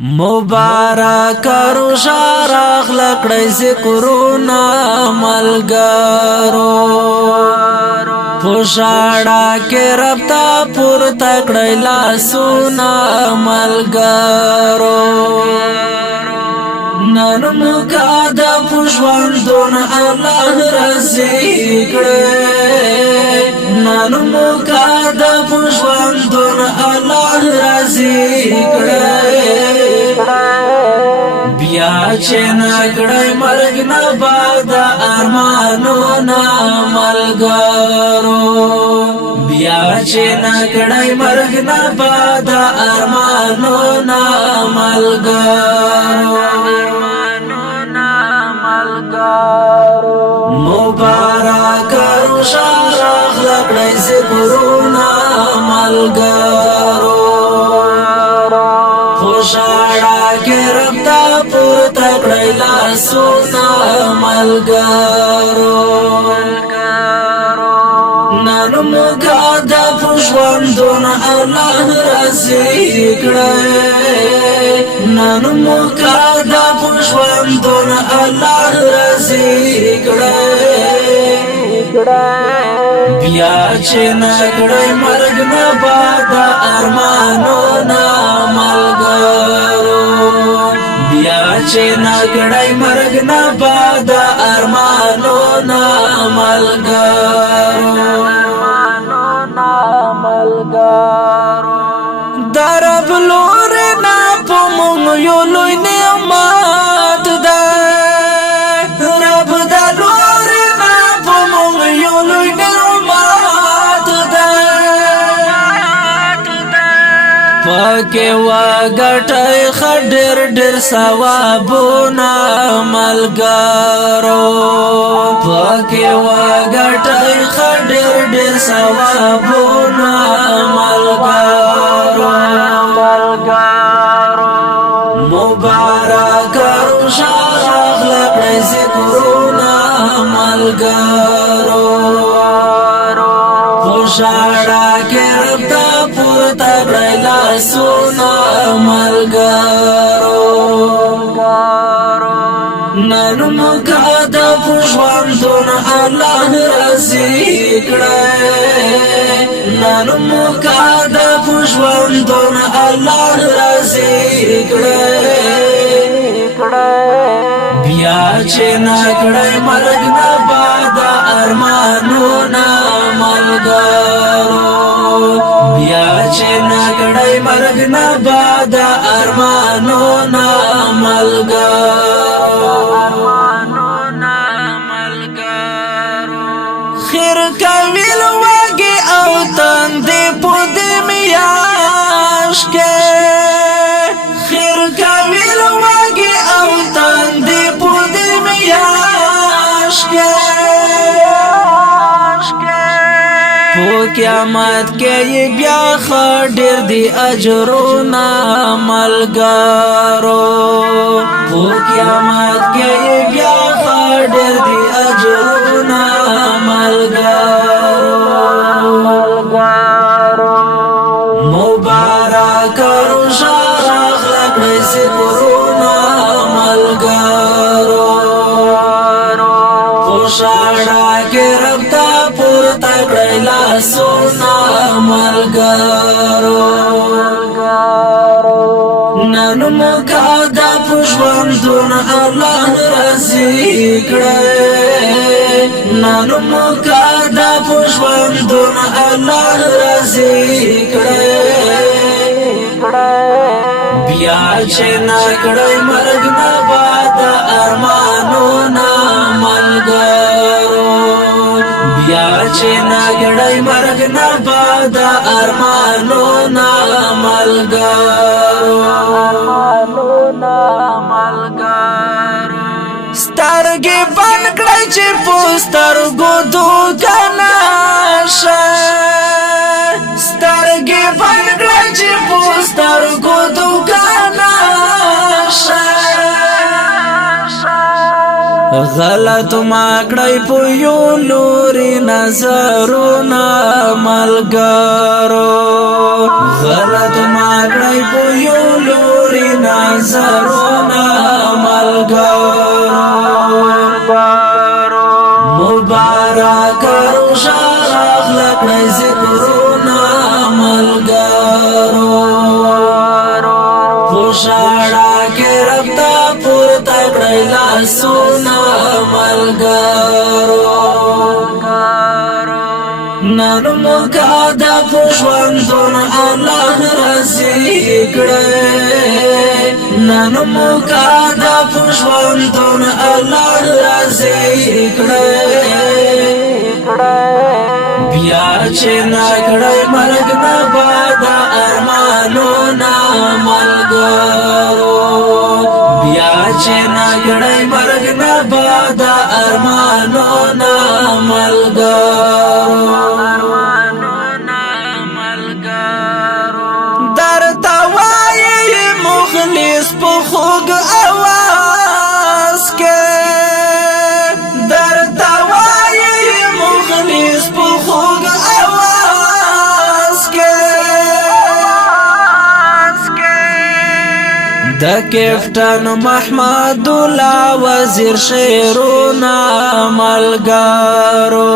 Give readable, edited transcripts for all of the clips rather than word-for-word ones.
مبارک روشا راغ لکڑی ذکرونا ملگارو پوشاڑا کے ربتا پور تکڑی لاسونا ملگارو ننمکا دا پوشوندون اللہ رزی کڑی ننمکا دا پوشوندون اللہ رزی کڑی بیا چې نکړی مرګ نه بعد ارمانو نه ملګرو بیا چې نکړی مرګ نه بعد ارمانو نه ملګرو مبارک روشا راغ لکړی ذکرونا ملګرو خوشاړه کې ربتا پور تکړی لاسونا ملګرو نن موږ د پښوندون الله رزي کړی نن موږ د پښوندون الله رزي کړی بیا چې نکړی مرګ نه بعد ارمانو نه ملګرو بیا چې نکړی مرګ نه بعد ارمانو نه ملګرو درب لور نه په مونږ یو لوی نعمت ده رب د لور نه په مونږ یو لوی نعمت ده پکې وګټای خډر ډر ثوابونه ملګرو پکې وګټای خډر ډر ثوابونه ملګرو مبارک روشا راغ لکړی ذکرونا ملګرو خوشاړه کې ربتا پور تکړی لاسونا ملګرو نن موږ د پښوندون الله رزي کړی نن موږ د پښوندون الله رزي کړی بیا چې نکړی مرګ نه بعد ارمانو نه ملګرو بیا چې نکړی مرګ نه بعد ارمانو نه ملګرو خیر کویل وږي او تندې په دې میاش کې خیر کویل وږي او تندې په دې میاش کې په قیامت کې بیا خډر دی اجرونه ملګرو په قیامت کې بیا خډر دی اجرونه ملګرو مبارک روشا راغ لکړی ذکرونا ملګرو خوشاړه کې ربتا پور تکړی لاسونا ملګرو نن موږ د پښوندون الله رزي کړی نن موږ د پښوندون الله رزي کړی بیا چې نکړی مرګ نه بعد ارمانو نه ملګرو بیا چې نکړی مرګ نه بعد ارمانو نه ملګرو سترګې بند کړی چې پوسترګو دوکانه شه سترګې بند کړی چې پوسترګو دوکانه شه غلط ما کړی په یو لوري نظرونه ملګرو غلط ما کړی په یو لوري لوري نظرونه ملګرو مبارک روژه راغله کړئ ذکرونه ملګرو خوشاړه کې رب ته پورته کړئ لاسونه ملګرو نن موږ د ژوندون الله راضي کړئ نن موږ د ژوندون الله راضي کړئ بیا چې نکړئ مرګ نه بعد ارمانونه ملګرو بیا چې نکړئ مرګ نه بعد ارمانونه ملګرو درته وایي مخلص په خوږ اواز کې درته وایي مخلص په خوږ اواز کې د کیپټن محمد الله وزیر شعرونه ملګرو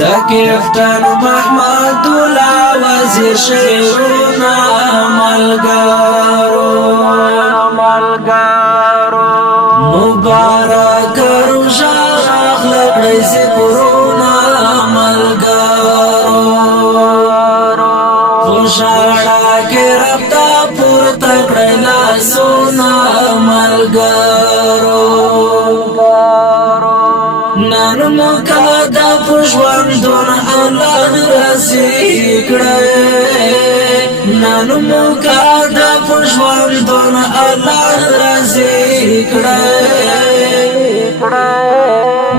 د کیپټن محمد الله وزیر شعرونه ملګرو مبارک روژه راغله کړئ ذکرونه ملګرو خوشاړه کې رب ته پورته کړئ لاسونه ملګرو نن موږ د ژوندون الله راضي کړئ نن موږ د ژوندون الله راضي کړئ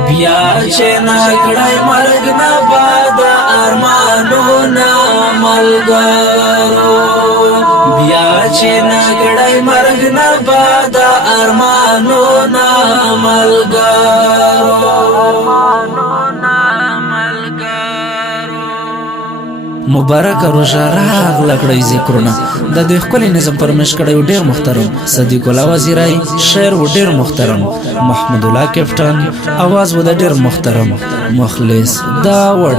بیا چې نکړئ مرګ نه بعد ارمانونه ملګرو بیا چې نکړئ مرګ نه بعد ارمانونه ملګرو مبارک روژه راغله کړئ ذکرونه د دوی ښکلی نظم پرمش کړی و ډېر محترم صدیق الله وزیرای شعر و ډېر محترم محمد الله کیپټن اواز و د ډېر محترم مخلص داوړ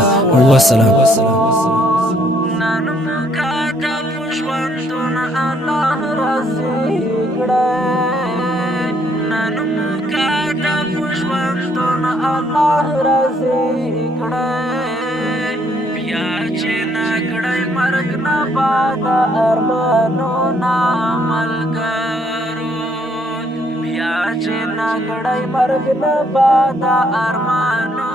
وسلام الله راضي کړئ بیا چې نکړئ مرګ نه بعد ارمانونه ملګرو بیا چې نکړئ مرګ نه بعد ارمانونه